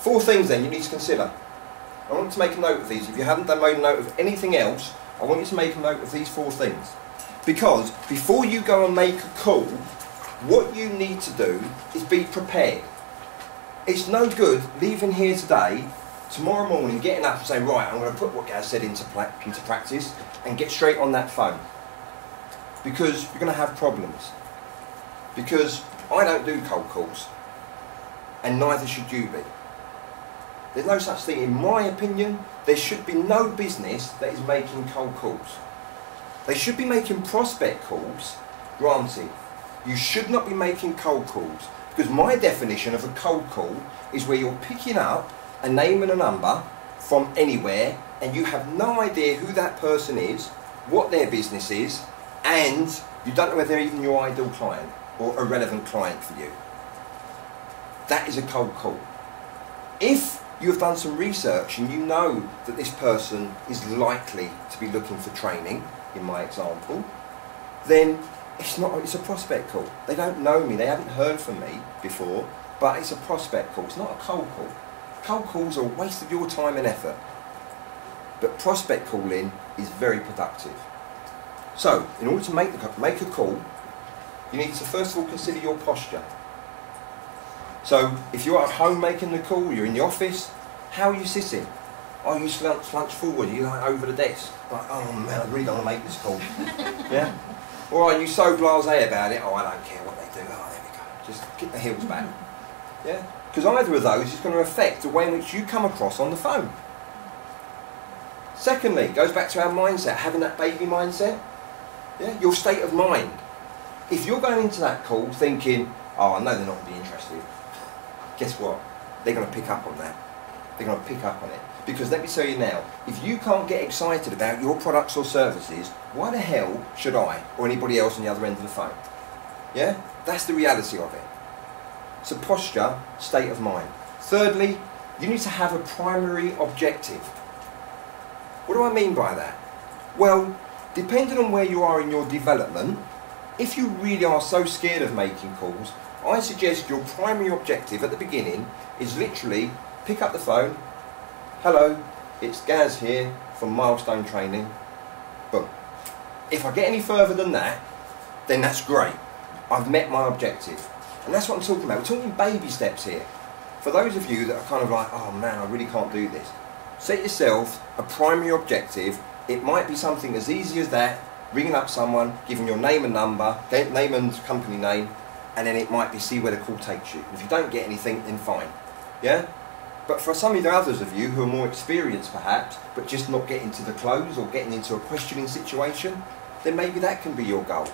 4 things then you need to consider. I want you to make a note of these. If you haven't made a note of anything else, I want you to make a note of these 4 things. Because before you go and make a call, what you need to do is be prepared. It's no good leaving here today, tomorrow morning, getting up and saying, right, I'm going to put what Gaz said into practice and get straight on that phone. Because you're going to have problems. Because I don't do cold calls, and neither should you be. There's no such thing, in my opinion, there should be no business that is making cold calls. They should be making prospect calls, granted. You should not be making cold calls, because my definition of a cold call is where you're picking up a name and a number from anywhere, and you have no idea who that person is, what their business is, and you don't know whether they're even your ideal client or a relevant client for you. That is a cold call. If you have done some research and you know that this person is likely to be looking for training, in my example, then it's a prospect call. They don't know me, they haven't heard from me before, but it's a prospect call, it's not a cold call. Cold calls are a waste of your time and effort, but prospect calling is very productive. So, in order to make a call, you need to first of all consider your posture. So, if you're at home making the call, you're in the office, how are you sitting? Are you slouch forward? Are you like over the desk? Like, oh man, I really don't want to make this call. Yeah? Or are you so blasé about it? Oh, I don't care what they do. Oh, there we go. Just kick the heels back. Yeah? Because either of those is going to affect the way in which you come across on the phone. Secondly, it goes back to our mindset, having that baby mindset. Yeah? Your state of mind. If you're going into that call thinking, oh, I know they're not going to be interested, guess what? They're going to pick up on that. They're going to pick up on it. Because let me tell you now, if you can't get excited about your products or services, why the hell should I or anybody else on the other end of the phone? Yeah? That's the reality of it. So posture, state of mind. Thirdly, you need to have a primary objective. What do I mean by that? Well, depending on where you are in your development, if you really are so scared of making calls, I suggest your primary objective at the beginning is literally pick up the phone. Hello, it's Gaz here from Milestone Training. Boom. If I get any further than that, then that's great. I've met my objective. And that's what I'm talking about. We're talking baby steps here. For those of you that are kind of like, oh man, I really can't do this. Set yourself a primary objective. It might be something as easy as that, ringing up someone, giving your name and number, name and company name, and then it might be see where the call takes you. If you don't get anything, then fine. Yeah? But for some of the others of you who are more experienced perhaps, but just not getting to the close or getting into a questioning situation, then maybe that can be your goal.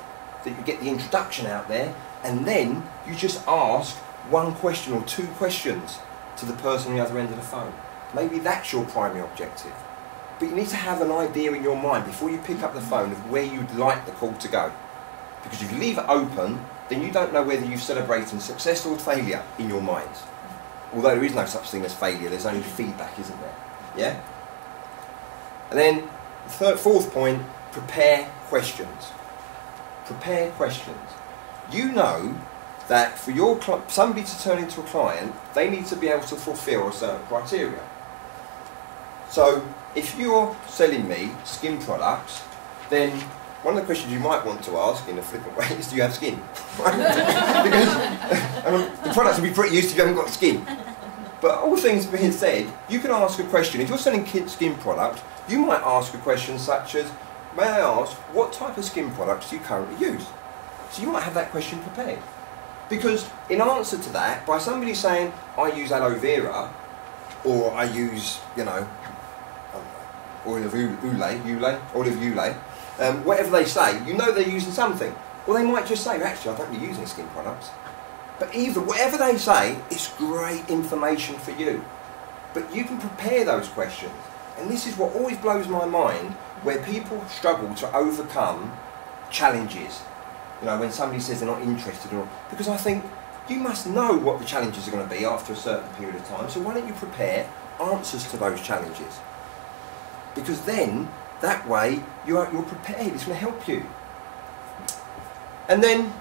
That you get the introduction out there, and then you just ask 1 question or 2 questions to the person on the other end of the phone. Maybe that's your primary objective. But you need to have an idea in your mind before you pick up the phone of where you'd like the call to go. Because if you leave it open, then you don't know whether you've celebrated success or failure in your mind. Although there is no such thing as failure, there's only feedback, isn't there? Yeah? And then, the 4th point, prepare questions. Prepare questions. You know that for somebody to turn into a client, they need to be able to fulfill a certain criteria. So, if you're selling me skin products, then one of the questions you might want to ask in a flippant way is, do you have skin? Because the products will be pretty used if you haven't got skin. But all things being said, you can ask a question. If you're selling skin products, you might ask a question such as, may I ask, what type of skin products do you currently use? So you might have that question prepared. Because in answer to that, by somebody saying, I use aloe vera, or I use, you know, oil of ulei, whatever they say, you know they're using something. Or they might just say, actually, I don't really use any skin products. But whatever they say, it's great information for you. But you can prepare those questions. And this is what always blows my mind, where people struggle to overcome challenges. You know, when somebody says they're not interested, because I think you must know what the challenges are going to be after a certain period of time. So why don't you prepare answers to those challenges? Because then, that way, you're prepared. It's going to help you. And then,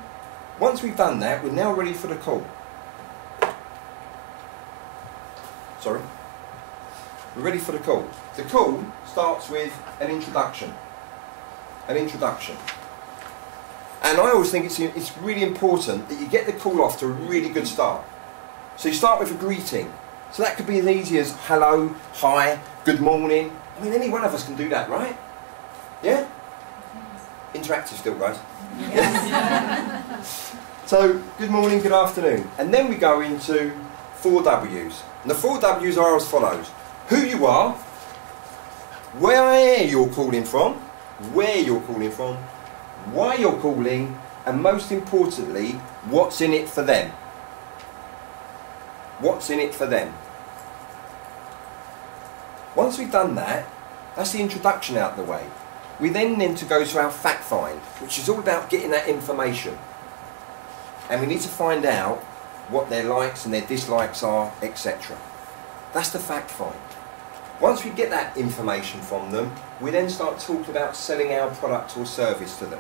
once we've done that, we're now ready for the call. Sorry. We're ready for the call. The call starts with an introduction. An introduction. And I always think it's really important that you get the call off to a really good start. So you start with a greeting. So that could be as easy as hello, hi, good morning. I mean, any one of us can do that, right? Yeah? Interactive still, guys. Yes. So, good morning, good afternoon. And then we go into 4 W's. And the 4 W's are as follows. Who you are, where you're calling from, where you're calling from, why you're calling, and most importantly, what's in it for them. What's in it for them. Once we've done that, that's the introduction out of the way. We then need to go to our fact find, which is all about getting that information. And we need to find out what their likes and their dislikes are, etc. That's the fact find. Once we get that information from them, we then start talking about selling our product or service to them.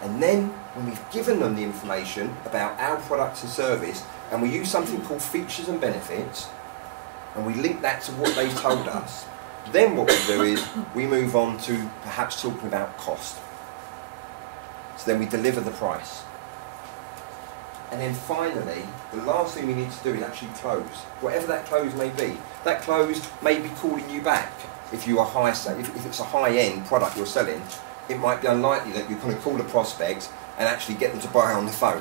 And then, when we've given them the information about our product and service, and we use something called features and benefits, and we link that to what they've told us, then what we do is we move on to perhaps talking about cost. So then we deliver the price. And then finally, the last thing we need to do is actually close. Whatever that close may be. That close may be calling you back. If you are if it's a high-end product you're selling, it might be unlikely that you're going to call the prospect and actually get them to buy on the phone.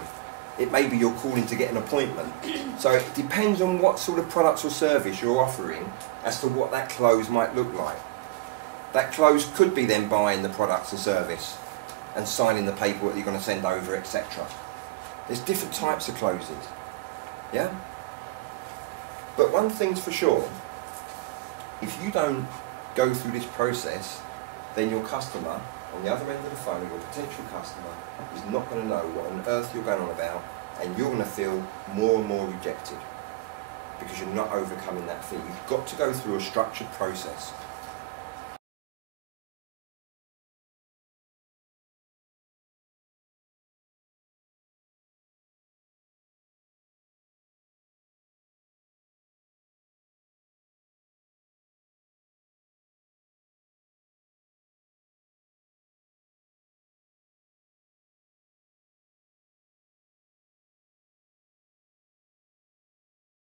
It may be you're calling to get an appointment. So it depends on what sort of product or service you're offering as to what that close might look like. That close could be them buying the products and service and signing the paperwork that you're going to send over, etc. There's different types of closes. Yeah? But one thing's for sure, if you don't go through this process, then your customer on the other end of the phone, your potential customer, is not going to know what on earth you're going on about, and you're going to feel more and more rejected because you're not overcoming that fear. You've got to go through a structured process.